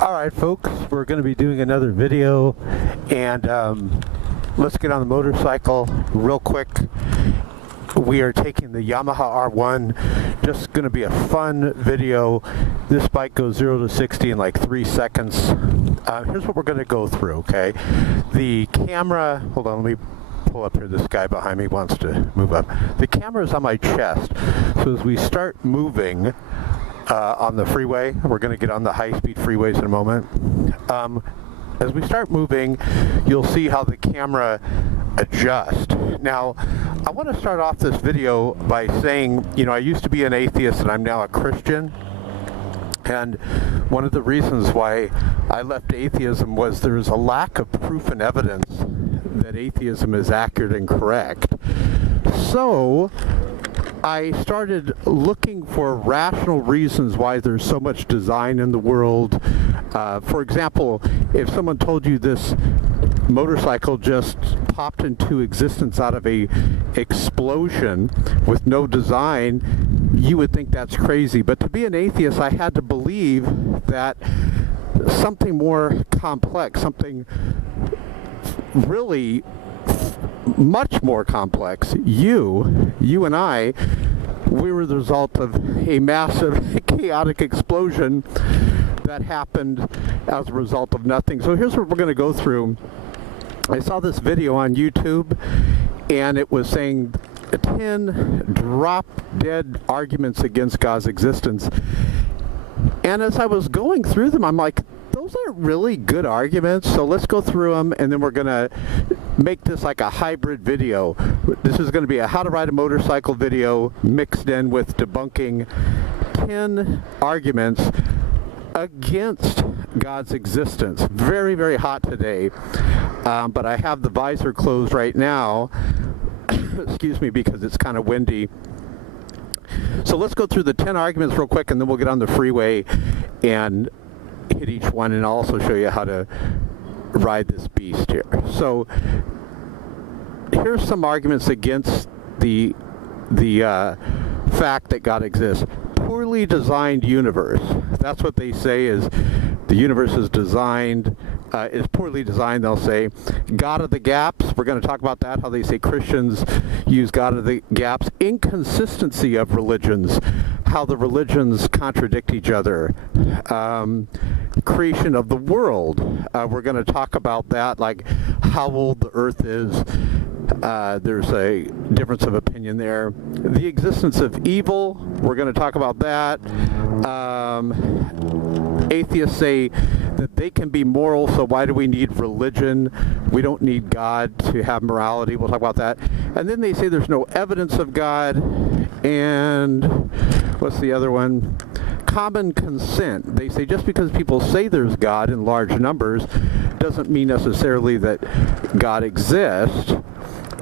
Alright folks, we're going to be doing another video, and let's get on the motorcycle real quick. We are taking the Yamaha R1, just going to be a fun video. This bike goes 0 to 60 in like 3 seconds. Here's what we're going to go through, okay? The camera, hold on, let me pull up here. This guy behind me wants to move up. The camera is on my chest, so as we start moving on the freeway, we're going to get on the high-speed freeways in a moment. As we start moving, you'll see how the camera adjusts. Now, I want to start off this video by saying, you know, I used to be an atheist and I'm now a Christian. And one of the reasons why I left atheism was there's a lack of proof and evidence that atheism is accurate and correct. So I started looking for rational reasons why there's so much design in the world. For example, if someone told you this motorcycle just popped into existence out of a explosion with no design, you would think that's crazy. But to be an atheist, I had to believe that something more complex, something really much more complex. You and I, we were the result of a massive chaotic explosion that happened as a result of nothing. So here's what we're going to go through. I saw this video on YouTube, and it was saying 10 drop-dead arguments against God's existence. And as I was going through them, I'm like, those aren't really good arguments, so let's go through them, and then we're going to make this like a hybrid video. This is going to be a how to ride a motorcycle video mixed in with debunking 10 arguments against God's existence. Very, very hot today, but I have the visor closed right now, excuse me, because it's kind of windy. So let's go through the 10 arguments real quick, and then we'll get on the freeway and hit each one, and I'll also show you how to ride this beast here. So here's some arguments against the fact that God exists. Poorly designed universe. That's what they say, is the universe is designed, is poorly designed, they'll say. God of the gaps, we're going to talk about that, how they say Christians use God of the gaps. Inconsistency of religions, how the religions contradict each other. Creation of the world, we're going to talk about that, like how old the earth is. There's a difference of opinion there. The existence of evil, we're going to talk about that. Atheists say that they can be moral, so why do we need religion? We don't need God to have morality. We'll talk about that. And then they say there's no evidence of God. And what's the other one? Common consent. They say just because people say there's God in large numbers doesn't mean necessarily that God exists.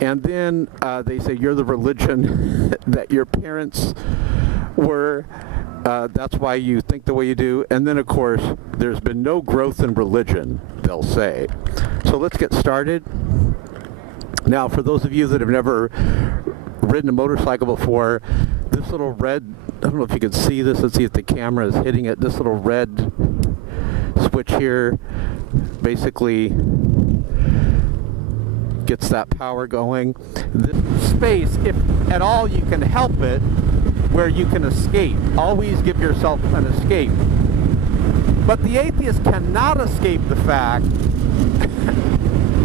And then they say you're the religion that your parents were. That's why you think the way you do. And then, of course, there's been no growth in religion, they'll say. So let's get started. Now, for those of you that have never ridden a motorcycle before, this little red, I don't know if you can see this. Let's see if the camera is hitting it. This little red switch here basically gets that power going. This space, if at all you can help it, where you can escape. Always give yourself an escape. But the atheist cannot escape the fact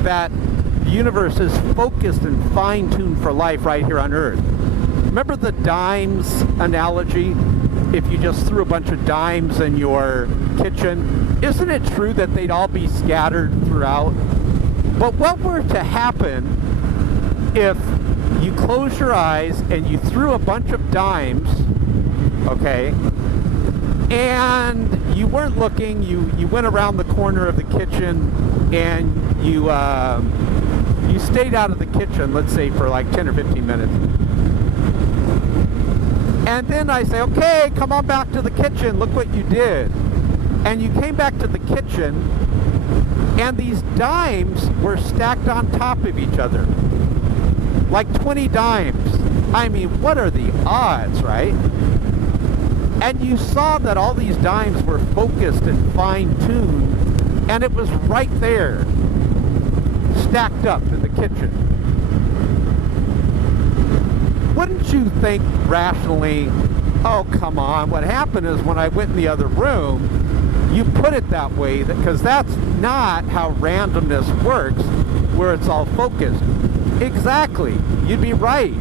that the universe is focused and fine-tuned for life right here on Earth. Remember the dimes analogy? If you just threw a bunch of dimes in your kitchen, isn't it true that they'd all be scattered throughout? But what were to happen if you close your eyes and you threw a bunch of dimes, okay, and you weren't looking, you went around the corner of the kitchen and you stayed out of the kitchen, let's say for like 10 or 15 minutes. And then I say, okay, come on back to the kitchen, look what you did. And you came back to the kitchen, and these dimes were stacked on top of each other. Like 20 dimes. I mean, what are the odds, right? And you saw that all these dimes were focused and fine-tuned, and it was right there, stacked up in the kitchen. Wouldn't you think rationally, oh, come on, what happened is when I went in the other room, you put it that way, because that's not how randomness works, where it's all focused. Exactly. You'd be right.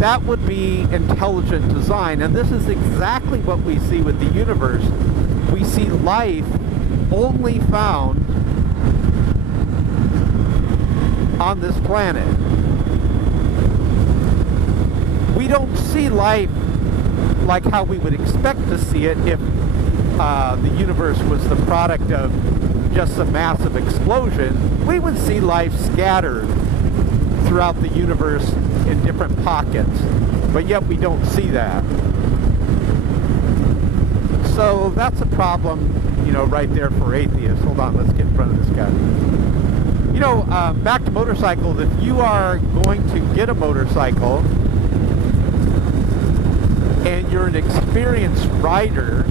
That would be intelligent design, and this is exactly what we see with the universe. We see life only found on this planet. We don't see life like how we would expect to see it if the universe was the product of just a massive explosion. We would see life scattered throughout the universe in different pockets, but yet we don't see that. So that's a problem, you know, right there for atheists. Hold on, let's get in front of this guy. You know, back to motorcycles, if you are going to get a motorcycle and you're an experienced rider,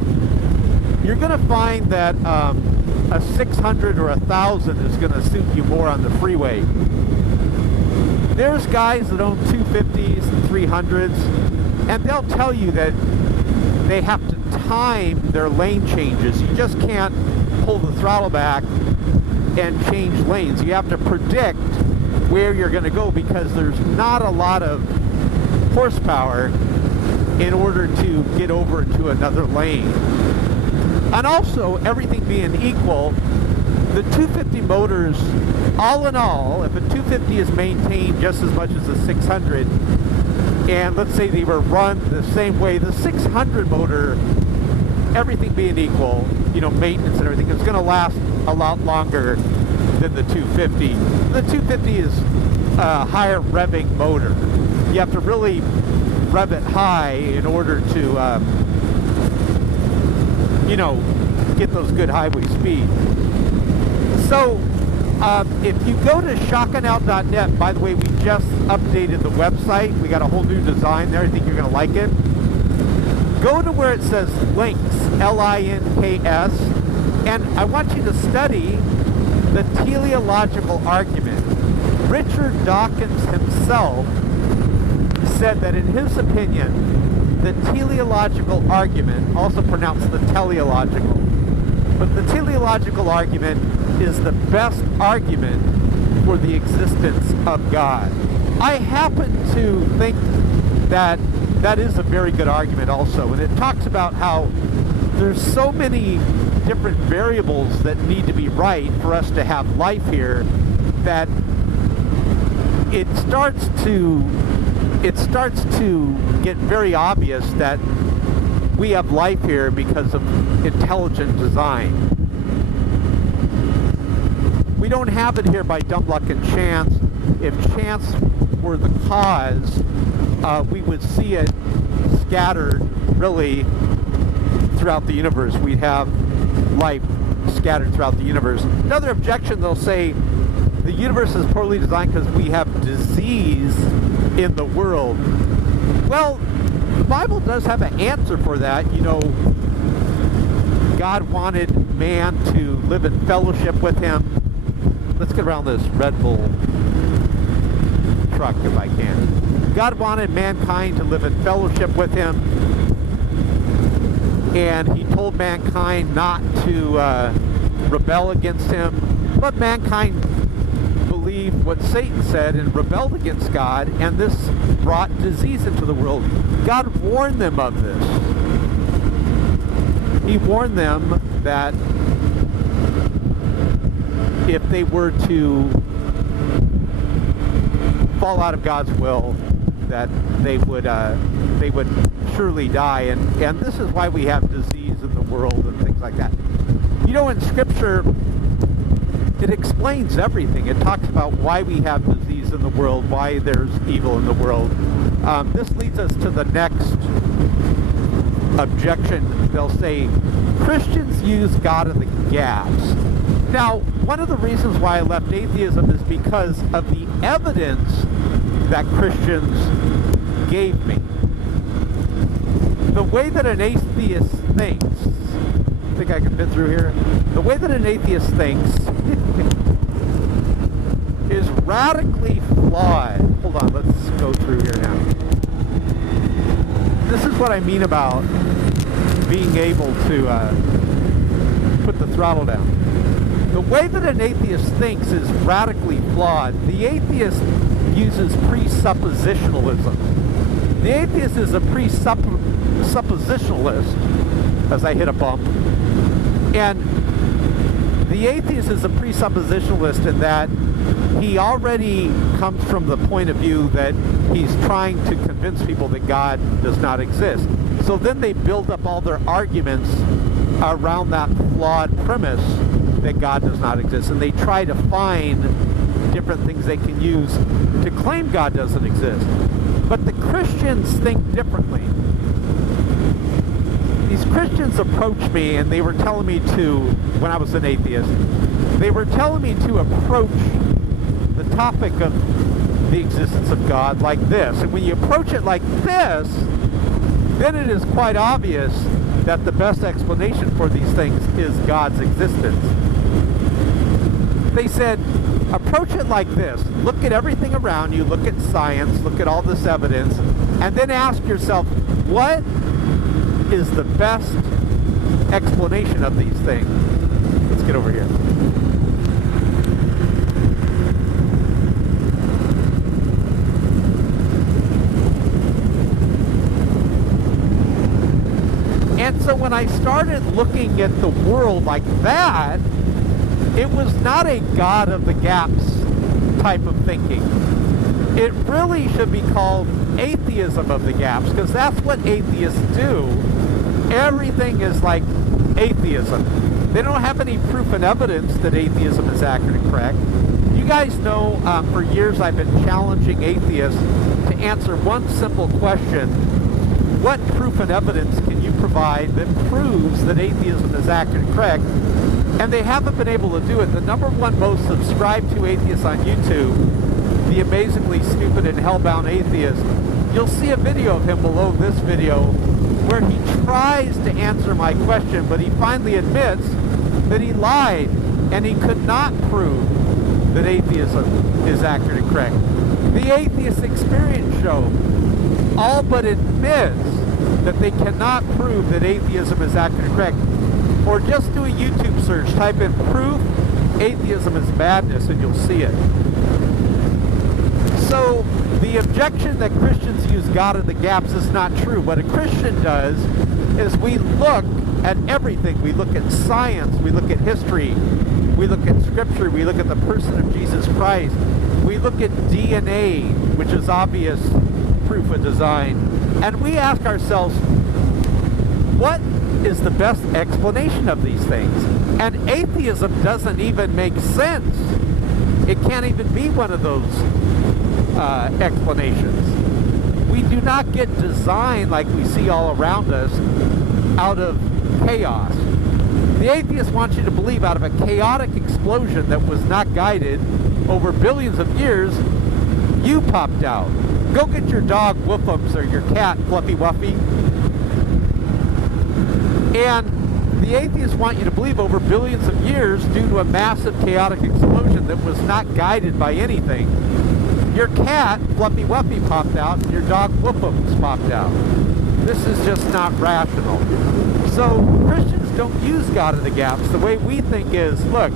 you're going to find that a 600 or 1,000 is going to suit you more on the freeway. There's guys that own 250s and 300s, and they'll tell you that they have to time their lane changes. You just can't pull the throttle back and change lanes. You have to predict where you're going to go, because there's not a lot of horsepower in order to get over to another lane. And also, everything being equal, the 250 motors, all in all, if a 250 is maintained just as much as a 600, and let's say they were run the same way, the 600 motor, everything being equal, you know, maintenance and everything, is going to last a lot longer than the 250. The 250 is a higher revving motor. You have to really rev it high in order to, you know, get those good highway speeds. So, if you go to ShockofGod.net, by the way, we just updated the website. We got a whole new design there. I think you're going to like it. Go to where it says links, L-I-N-K-S, and I want you to study the teleological argument. Richard Dawkins himself said that in his opinion, the teleological argument, also pronounced the teleological, but the teleological argument is the best argument for the existence of God. I happen to think that that is a very good argument also, and it talks about how there's so many different variables that need to be right for us to have life here, that it starts to get very obvious that we have life here because of intelligent design. We don't have it here by dumb luck and chance. If chance were the cause, we would see it scattered really throughout the universe. We'd have life scattered throughout the universe. Another objection, they'll say the universe is poorly designed because we have disease in the world. Well, the Bible does have an answer for that. You know, God wanted man to live in fellowship with him. Let's get around this Red Bull truck if I can. God wanted mankind to live in fellowship with him, and he told mankind not to rebel against him, but mankind believed what Satan said and rebelled against God, and this brought disease into the world. God warned them of this. He warned them that if they were to fall out of God's will, that they would surely die, and this is why we have disease in the world and things like that. You know, in Scripture, it explains everything. It talks about why we have disease in the world, why there's evil in the world. This leads us to the next objection. They'll say, Christians use God in the gaps. Now, one of the reasons why I left atheism is because of the evidence that Christians gave me. the way that an atheist thinks, I think I can fit through here. The way that an atheist thinks is radically flawed. Hold on, let's go through here now. This is what I mean about being able to put the throttle down. The way that an atheist thinks is radically flawed. The atheist uses presuppositionalism. The atheist is a presuppositionalist, as I hit a bump. And the atheist is a presuppositionalist in that he already comes from the point of view that he's trying to convince people that God does not exist. So then they build up all their arguments around that flawed premise that God does not exist. And they try to find different things they can use to claim God doesn't exist. But the Christians think differently. These Christians approached me and they were telling me to, when I was an atheist, they were telling me to approach the topic of the existence of God like this. And when you approach it like this, then it is quite obvious that the best explanation for these things is God's existence. They said, approach it like this. Look at everything around you, look at science, look at all this evidence, and then ask yourself, what is the best explanation of these things? Let's get over here. And so when I started looking at the world like that, it was not a God of the gaps type of thinking. It really should be called atheism of the gaps, because that's what atheists do. Everything is like atheism. They don't have any proof and evidence that atheism is accurate and correct. You guys know for years I've been challenging atheists to answer one simple question. What proof and evidence can you provide that proves that atheism is accurate and correct? And they haven't been able to do it. The number one most subscribed to atheist on YouTube, the amazingly stupid and hellbound atheist, you'll see a video of him below this video where he tries to answer my question, but he finally admits that he lied and he could not prove that atheism is accurate and correct. The Atheist Experience Show all but admits that they cannot prove that atheism is accurate and correct. Or just do a YouTube search, type in proof atheism is madness, and you'll see it. So the objection that Christians use God of the gaps is not true. What a Christian does is we look at everything. We look at science, we look at history, we look at scripture, we look at the person of Jesus Christ, we look at DNA, which is obvious proof of design, and we ask ourselves, what is the best explanation of these things? And atheism doesn't even make sense. It can't even be one of those explanations. We do not get design like we see all around us out of chaos. The atheist wants you to believe out of a chaotic explosion that was not guided over billions of years, you popped out. Go get your dog Woofums or your cat Fluffy Wuffy. And the atheists want you to believe over billions of years, due to a massive chaotic explosion that was not guided by anything, your cat Fluffy Wuffy popped out and your dog Woofums popped out. This is just not rational. So Christians don't use God of the gaps. The way we think is, look,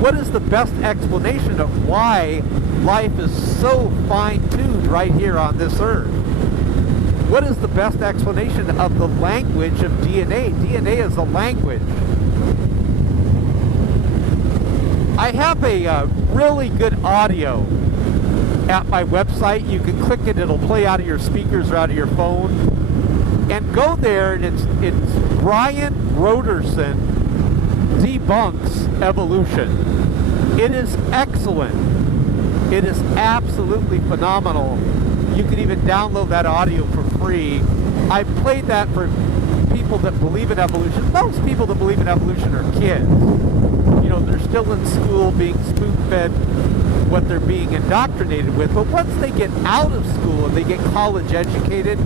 what is the best explanation of why life is so fine-tuned right here on this earth? What is the best explanation of the language of DNA? DNA is a language. I have a really good audio at my website. You can click it, it'll play out of your speakers or out of your phone. And go there, and it's Brian Roderson Debunks Evolution. It is excellent. It is absolutely phenomenal. You can even download that audio for free. I played that for people that believe in evolution. Most people that believe in evolution are kids. You know, they're still in school being spoon-fed what they're being indoctrinated with. But once they get out of school and they get college educated,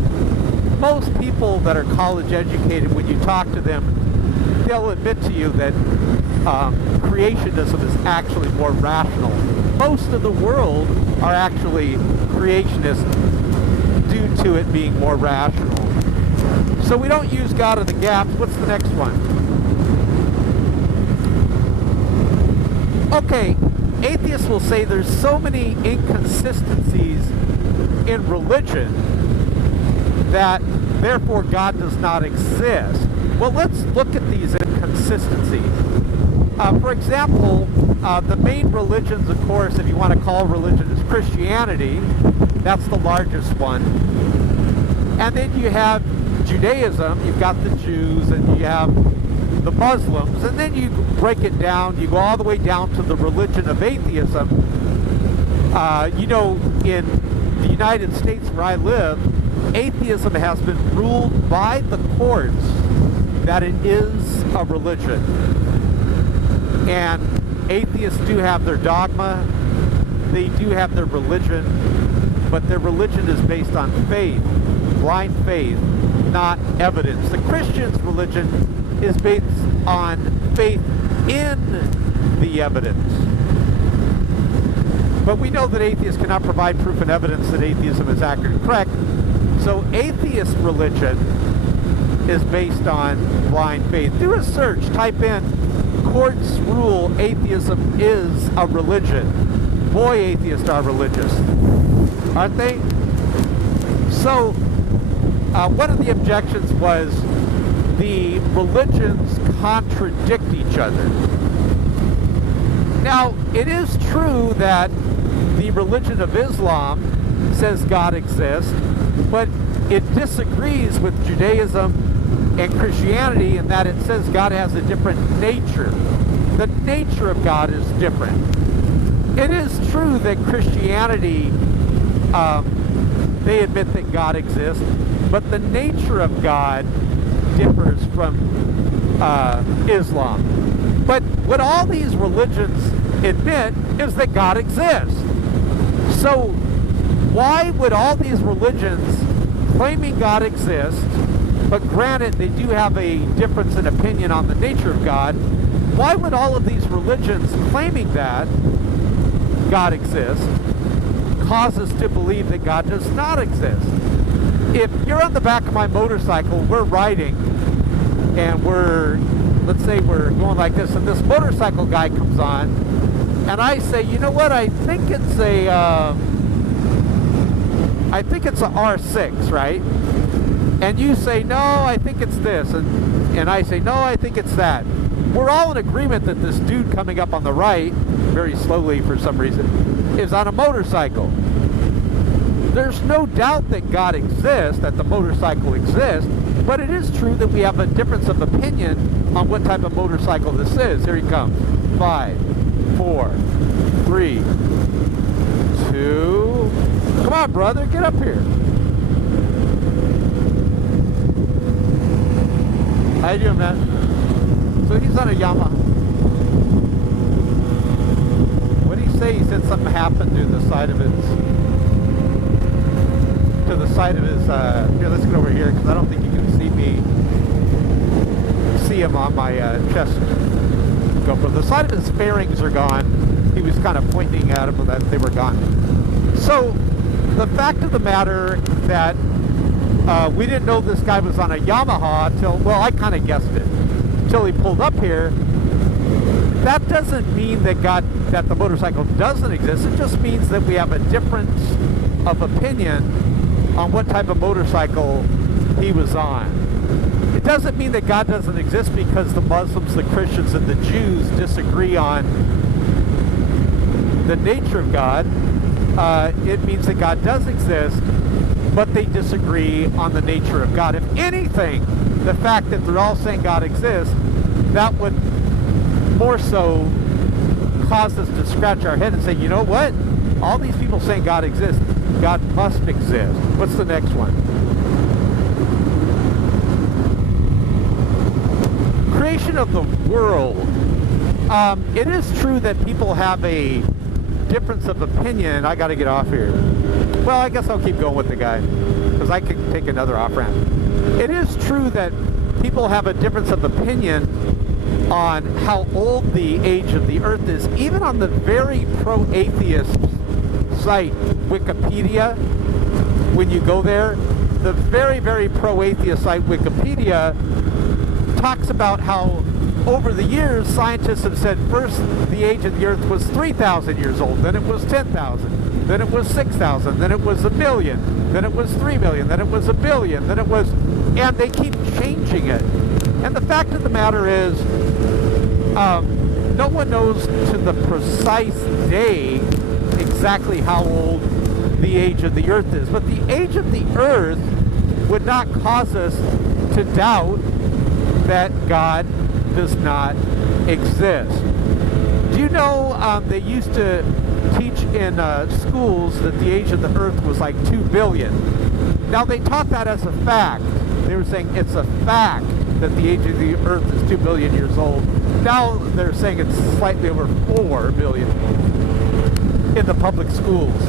most people that are college educated, when you talk to them, they'll admit to you that creationism is actually more rational. Most of the world are actually creationists due to it being more rational. So we don't use God of the gaps. What's the next one? Okay, atheists will say there's so many inconsistencies in religion that therefore God does not exist. Well, let's look at these inconsistencies. For example, the main religions, of course, if you want to call religion, is Christianity. That's the largest one. And then you have Judaism, you've got the Jews, and you have the Muslims, and then you break it down, you go all the way down to the religion of atheism. You know, in the United States where I live, atheism has been ruled by the courts that it is a religion. And atheists do have their dogma, they do have their religion, but their religion is based on faith, blind faith, not evidence. The Christian's religion is based on faith in the evidence. But we know that atheists cannot provide proof and evidence that atheism is accurate and correct. So atheist religion is based on blind faith. Do a search, type in courts rule atheism is a religion. Boy, atheists are religious, aren't they? So one of the objections was the religions contradict each other. Now, it is true that the religion of Islam says God exists, but it disagrees with Judaism and Christianity in that it says God has a different nature. The nature of God is different. It is true that Christianity, they admit that God exists, but the nature of God differs from Islam. But what all these religions admit is that God exists. So why would all these religions claiming God exists, but granted they do have a difference in opinion on the nature of God, why would all of these religions claiming that God exists cause us to believe that God does not exist? If you're on the back of my motorcycle, we're riding, and let's say we're going like this, and this motorcycle guy comes on, and I say, you know what, I think it's a R6, right? And you say, no, I think it's this, and I say, no, I think it's that. We're all in agreement that this dude coming up on the right, very slowly for some reason, is on a motorcycle. There's no doubt that God exists, that the motorcycle exists, but it is true that we have a difference of opinion on what type of motorcycle this is. Here he comes. 5, 4, 3, 2. Come on, brother, get up here. How you doing, man? So he's on a Yamaha. What did he say? He said something happened to the side of his... here, let's get over here because I don't think you can see him on my chest GoPro. The side of his fairings are gone. He was kind of pointing at them that they were gone. So the fact of the matter that we didn't know this guy was on a Yamaha until, well, I kind of guessed it, until he pulled up here. That doesn't mean that the motorcycle doesn't exist. It just means that we have a difference of opinion on what type of motorcycle he was on. It doesn't mean that God doesn't exist because the Muslims, the Christians, and the Jews disagree on the nature of God. It means that God does exist, but they disagree on the nature of God. If anything, the fact that they're all saying God exists, that would more so cause us to scratch our head and say, you know what? All these people saying God exists, God must exist. What's the next one? Creation of the world. It is true that people have a difference of opinion. I got to get off here. Well, I guess I'll keep going with the guy because because I can take another off-ramp. It is true that people have a difference of opinion on how old the age of the Earth is, even on the very pro-atheist site, Wikipedia. When you go there, the very, very pro-atheist site, Wikipedia, talks about how over the years, scientists have said first the age of the Earth was 3,000 years old, then it was 10,000, then it was 6,000, then it was 1 million, then it was 3 million, then it was 1 billion, then it was, and they keep changing it. And the fact of the matter is, no one knows to the precise day exactly how old the age of the Earth is. But the age of the Earth would not cause us to doubt that God does not exist. Do you know they used to teach in schools that the age of the Earth was like 2 billion. Now they taught that as a fact. They were saying it's a fact that the age of the Earth is 2 billion years old. Now they're saying it's slightly over 4 billion in the public schools.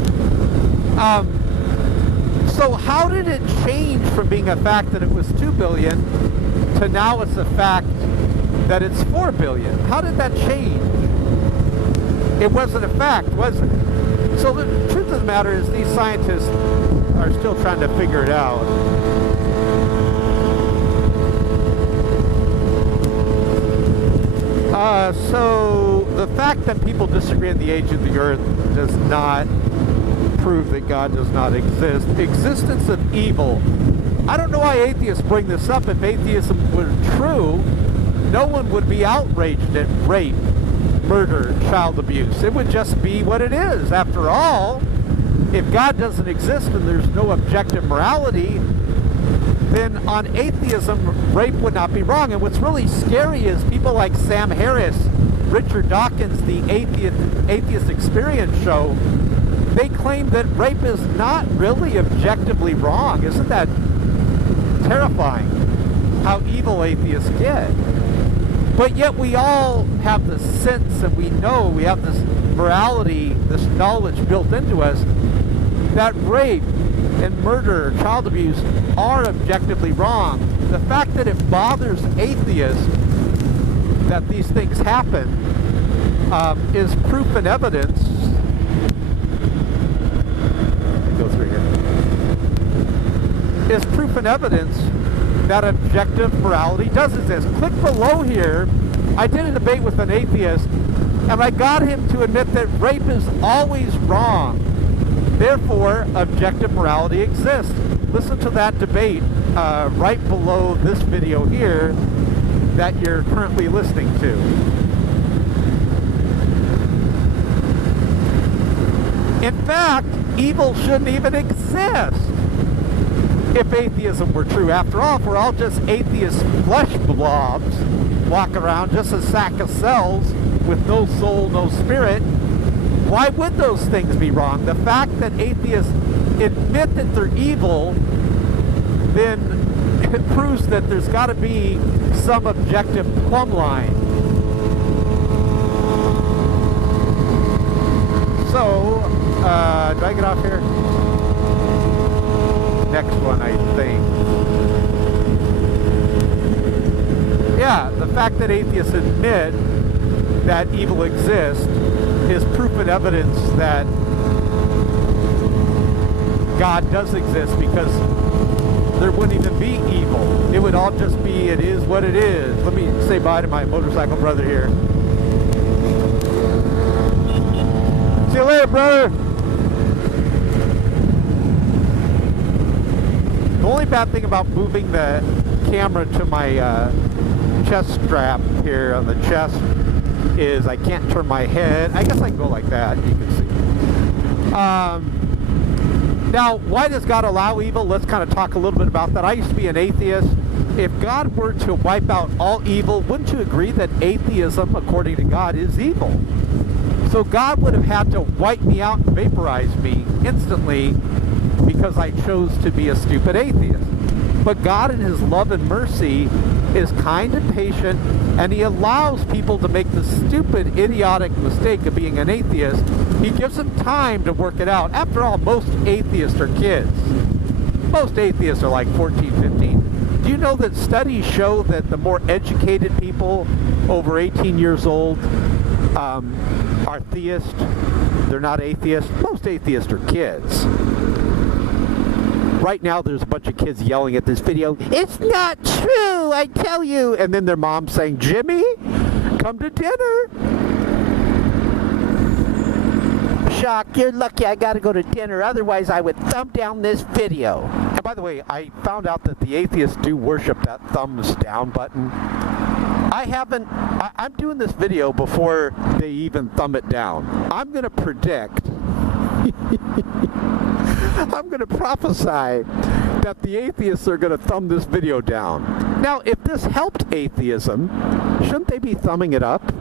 So how did it change from being a fact that it was 2 billion to now it's a fact that it's 4 billion? How did that change? It wasn't a fact, was it? So the truth of the matter is these scientists are still trying to figure it out. So the fact that people disagree on the age of the Earth does not prove that God does not exist. Existence of evil. I don't know why atheists bring this up. If atheism were true, no one would be outraged at rape, murder, child abuse. It would just be what it is. After all, if God doesn't exist and there's no objective morality, then on atheism, rape would not be wrong. And what's really scary is people like Sam Harris, Richard Dawkins, the Atheist Experience show, they claim that rape is not really objectively wrong. Isn't that terrifying? How evil atheists get. But yet we all have the sense and we know, we have this morality, this knowledge built into us that rape and murder, child abuse are objectively wrong. The fact that it bothers atheists that these things happen is proof and evidence. Go through here. Is proof and evidence that objective morality does exist. Click below here. I did a debate with an atheist, and I got him to admit that rape is always wrong. Therefore, objective morality exists. Listen to that debate right below this video here that you're currently listening to. In fact, evil shouldn't even exist if atheism were true. After all, if we're all just atheist flesh blobs, walk around just a sack of cells with no soul, no spirit, why would those things be wrong? The fact that atheists admit that they're evil, then it proves that there's got to be some objective plumb line. So, do I get off here? Next one, I think. Yeah, the fact that atheists admit that evil exists is proof and evidence that God does exist, because there wouldn't even be evil. It would all just be, it is what it is. Let me say bye to my motorcycle brother here. See you later, brother. The only bad thing about moving the camera to my chest strap here on the chest is I can't turn my head. I guess I can go like that, you can see. Now, why does God allow evil? Let's kind of talk a little bit about that. I used to be an atheist. If God were to wipe out all evil, wouldn't you agree that atheism, according to God, is evil? So God would have had to wipe me out and vaporize me instantly because I chose to be a stupid atheist. But God, in His love and mercy, is kind and patient, and He allows people to make the stupid, idiotic mistake of being an atheist. He gives them time to work it out. After all, most atheists are kids. Most atheists are like 14, 15. Do you know that studies show that the more educated people over 18 years old are theists? They're not atheists. Most atheists are kids. Right now there's a bunch of kids yelling at this video, "It's not true, I tell you!" And then their mom saying, "Jimmy, come to dinner." Shock, you're lucky I gotta go to dinner, otherwise I would thumb down this video. And by the way, I found out that the atheists do worship that thumbs down button. I'm doing this video before they even thumb it down. I'm gonna predict, I'm gonna prophesy that the atheists are gonna thumb this video down. Now, if this helped atheism, shouldn't they be thumbing it up?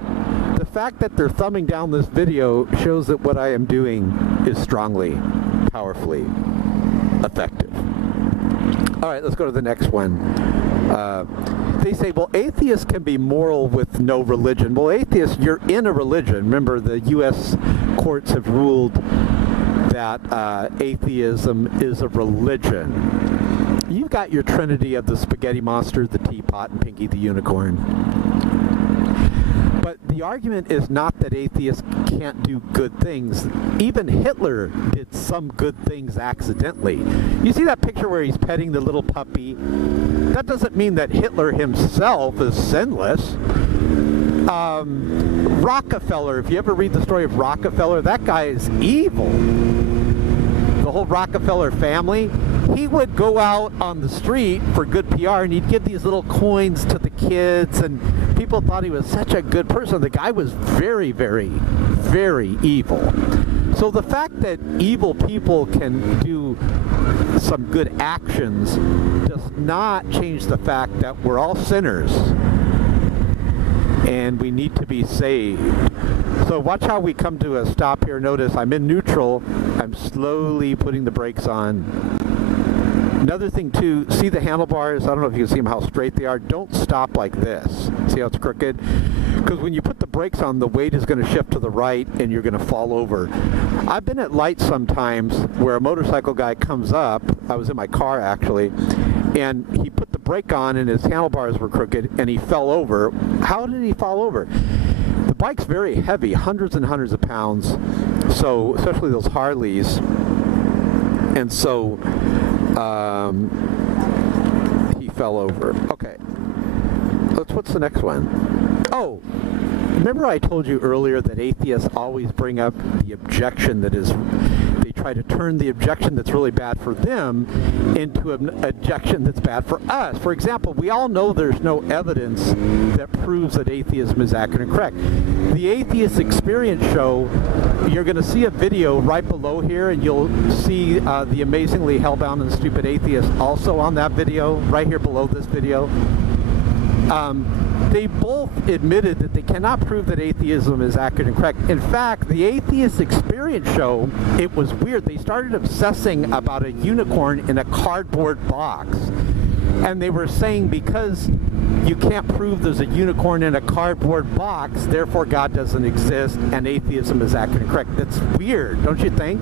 The fact that they're thumbing down this video shows that what I am doing is strongly, powerfully effective. All right, let's go to the next one. They say, well, atheists can be moral with no religion. Well, atheists, you're in a religion. Remember, the U.S. courts have ruled that atheism is a religion. You've got your trinity of the spaghetti monster, the teapot, and Pinky the unicorn. But the argument is not that atheists can't do good things. Even Hitler did some good things accidentally. You see that picture where he's petting the little puppy? That doesn't mean that Hitler himself is sinless. Rockefeller, if you ever read the story of Rockefeller, that guy is evil. The whole Rockefeller family, he would go out on the street for good PR and he'd give these little coins to the kids, and people thought he was such a good person. The guy was very, very, very evil. So the fact that evil people can do some good actions does not change the fact that we're all sinners and we need to be saved. So watch how we come to a stop here. Notice I'm in neutral. I'm slowly putting the brakes on. Another thing too, see the handlebars? I don't know if you can see them, how straight they are. Don't stop like this. See how it's crooked? Because when you put the brakes on, the weight is going to shift to the right and you're going to fall over. I've been at lights sometimes where a motorcycle guy comes up. I was in my car actually, and he put the brake on and his handlebars were crooked and he fell over. How did he fall over? The bike's very heavy, hundreds and hundreds of pounds, so especially those Harleys. And so he fell over. Okay. What's the next one? Oh, remember I told you earlier that atheists always bring up the objection that is, they try to turn the objection that's really bad for them into an objection that's bad for us. For example, we all know there's no evidence that proves that atheism is accurate and correct. The Atheist Experience Show, you're going to see a video right below here, and you'll see the amazingly hellbound and stupid atheist also on that video, right here below this video. They both admitted that they cannot prove that atheism is accurate and correct. In fact, the Atheist Experience Show, it was weird. They started obsessing about a unicorn in a cardboard box. And they were saying because you can't prove there's a unicorn in a cardboard box, therefore God doesn't exist and atheism is accurate and correct. That's weird, don't you think?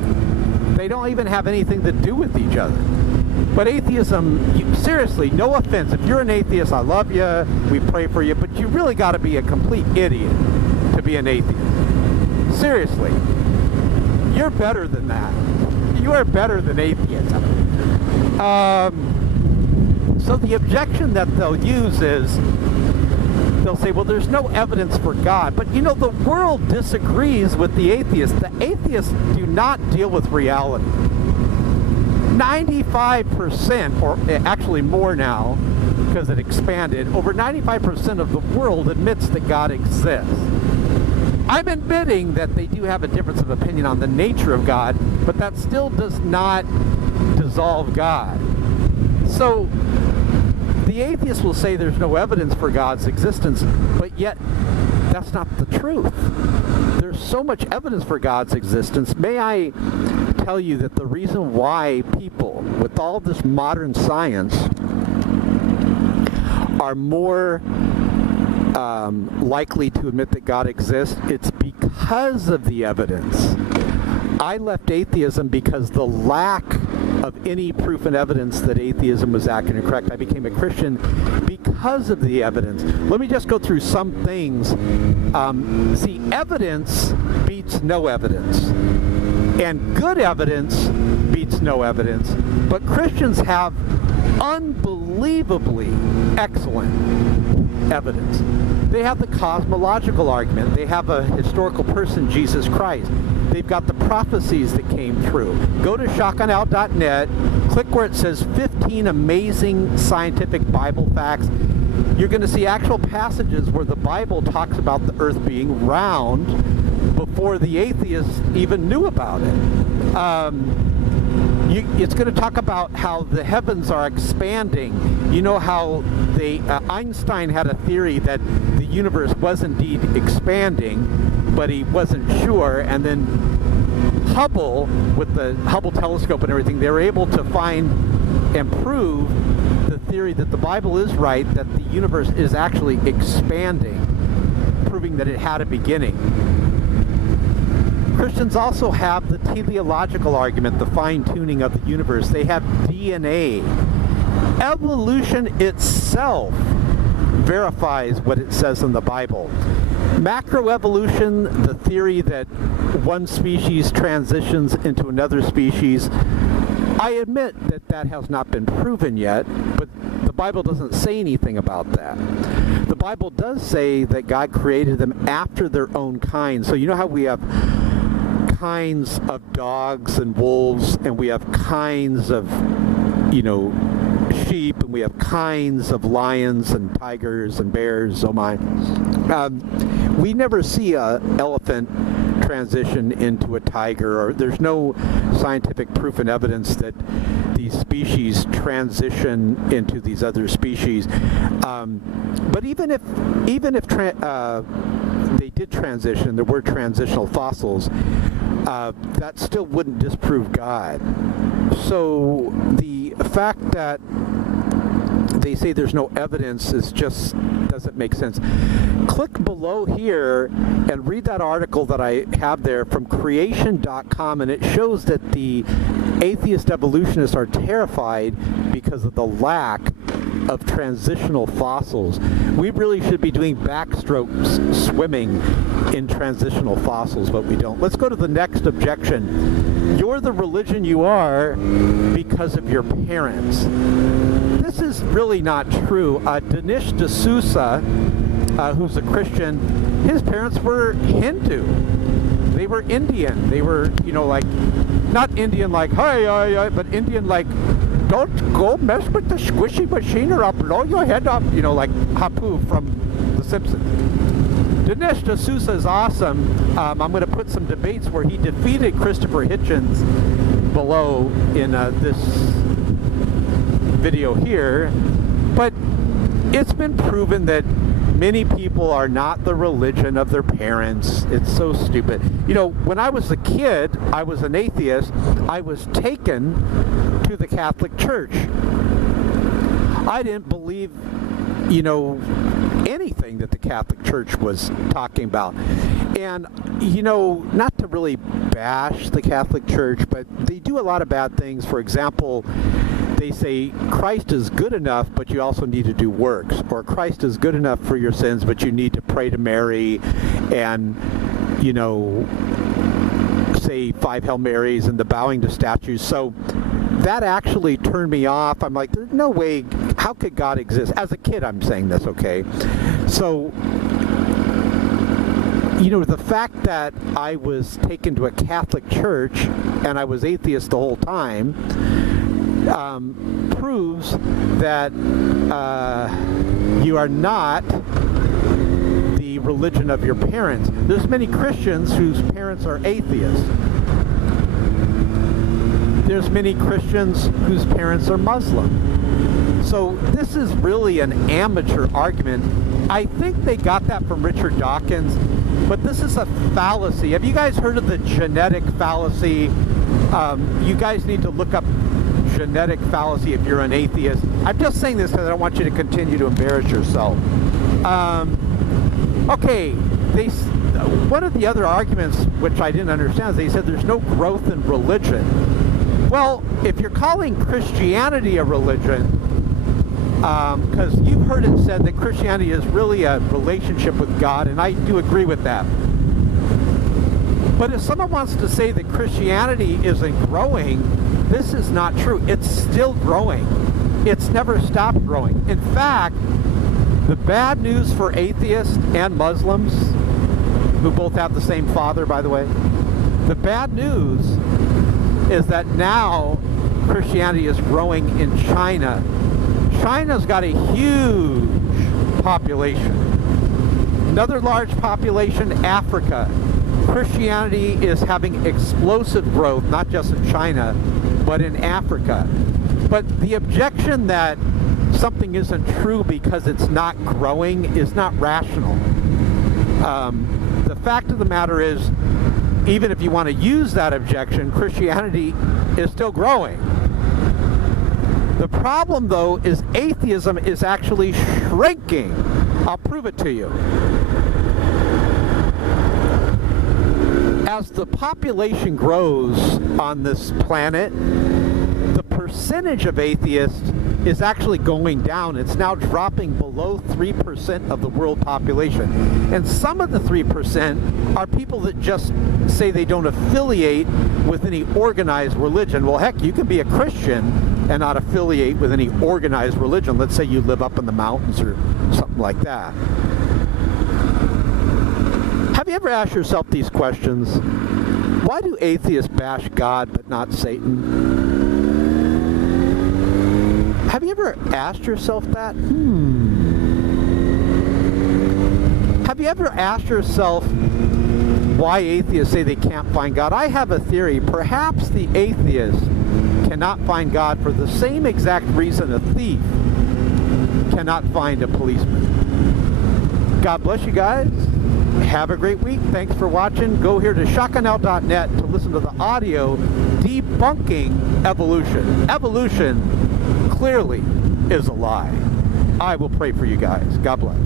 They don't even have anything to do with each other. But atheism, seriously, no offense. If you're an atheist, I love you, we pray for you, but you really got to be a complete idiot to be an atheist. Seriously. You're better than that. You are better than atheism. So the objection that they'll use is, they'll say, well, there's no evidence for God. But, you know, the world disagrees with the atheists. The atheists do not deal with reality. 95%, or actually more now, because it expanded, over 95% of the world admits that God exists. I'm admitting that they do have a difference of opinion on the nature of God, but that still does not dissolve God. So the atheists will say there's no evidence for God's existence, but yet that's not the truth. There's so much evidence for God's existence. May I tell you that the reason why people, with all this modern science, are more likely to admit that God exists, it's because of the evidence. I left atheism because the lack of any proof and evidence that atheism was accurate and correct. I became a Christian because of the evidence. Let me just go through some things. See, evidence beats no evidence, and good evidence beats no evidence, but Christians have unbelievably excellent evidence. They have the cosmological argument. They have a historical person, Jesus Christ. They've got the prophecies that came through. Go to ShockofGod.net, click where it says 15 amazing scientific Bible facts. You're going to see actual passages where the Bible talks about the earth being round before the atheists even knew about it. It's going to talk about how the heavens are expanding. You know how Einstein had a theory that the universe was indeed expanding, but he wasn't sure, and then Hubble, with the Hubble telescope and everything, they were able to find and prove the theory that the Bible is right, that the universe is actually expanding, proving that it had a beginning. Christians also have the teleological argument, the fine-tuning of the universe. They have DNA. Evolution itself verifies what it says in the Bible. Macroevolution, the theory that one species transitions into another species, I admit that that has not been proven yet, but the Bible doesn't say anything about that. The Bible does say that God created them after their own kind. So you know how we have kinds of dogs and wolves, and we have kinds of, sheep, and we have kinds of lions and tigers and bears, oh my. We never see an elephant transition into a tiger, or there's no scientific proof and evidence that these species transition into these other species. But even if they did transition, there were transitional fossils, that still wouldn't disprove God. So the fact that they say there's no evidence doesn't make sense. Click below here and read that article that I have there from creation.com, and it shows that the atheist evolutionists are terrified because of the lack of transitional fossils. We really should be doing backstrokes swimming in transitional fossils, but we don't. Let's go to the next objection. You're the religion you are because of your parents. This is really not true. Dinesh D'Souza, who's a Christian, his parents were Hindu. They were Indian. They were, not Indian like, hi, but Indian like, don't go mess with the squishy machine or I'll blow your head up, like Hapu from The Simpsons. Dinesh D'Souza is awesome. I'm going to put some debates where he defeated Christopher Hitchens below in this video here, but it's been proven that many people are not the religion of their parents. It's so stupid. When I was a kid, I was an atheist. I was taken to the Catholic Church. I didn't believe, anything that the Catholic Church was talking about. And, not to really bash the Catholic Church, but they do a lot of bad things. For example, they say Christ is good enough, but you also need to do works. Or Christ is good enough for your sins, but you need to pray to Mary and, say 5 Hail Marys and the bowing to statues. So that actually turned me off. I'm like, there's no way, how could God exist? As a kid, I'm saying this, okay? So, the fact that I was taken to a Catholic church and I was atheist the whole time proves that you are not the religion of your parents. There's many Christians whose parents are atheists. There's many Christians whose parents are Muslim. So this is really an amateur argument. I think they got that from Richard Dawkins, but this is a fallacy. Have you guys heard of the genetic fallacy? You guys need to look up genetic fallacy if you're an atheist. I'm just saying this because I don't want you to continue to embarrass yourself. Okay, one of the other arguments which I didn't understand is they said there's no growth in religion. Well, if you're calling Christianity a religion, because you've heard it said that Christianity is really a relationship with God, and I do agree with that. But if someone wants to say that Christianity isn't growing, this is not true. It's still growing. It's never stopped growing. In fact, the bad news for atheists and Muslims, who both have the same father, by the way, the bad news is that now Christianity is growing in China. China's got a huge population. Another large population, Africa. Christianity is having explosive growth, not just in China, but in Africa. But the objection that something isn't true because it's not growing is not rational. The fact of the matter is, even if you want to use that objection, Christianity is still growing. The problem, though, is atheism is actually shrinking. I'll prove it to you. As the population grows on this planet, the percentage of atheists is actually going down. It's now dropping below 3% of the world population. And some of the 3% are people that just say they don't affiliate with any organized religion. Well, heck, you can be a Christian and not affiliate with any organized religion. Let's say you live up in the mountains or something like that. Have you ever asked yourself these questions? Why do atheists bash God but not Satan? Have you ever asked yourself that? Have you ever asked yourself why atheists say they can't find God? I have a theory. Perhaps the atheist cannot find God for the same exact reason a thief cannot find a policeman. God bless you guys. Have a great week. Thanks for watching. Go here to ShockofGod.net to listen to the audio debunking evolution. Evolution clearly is a lie. I will pray for you guys. God bless.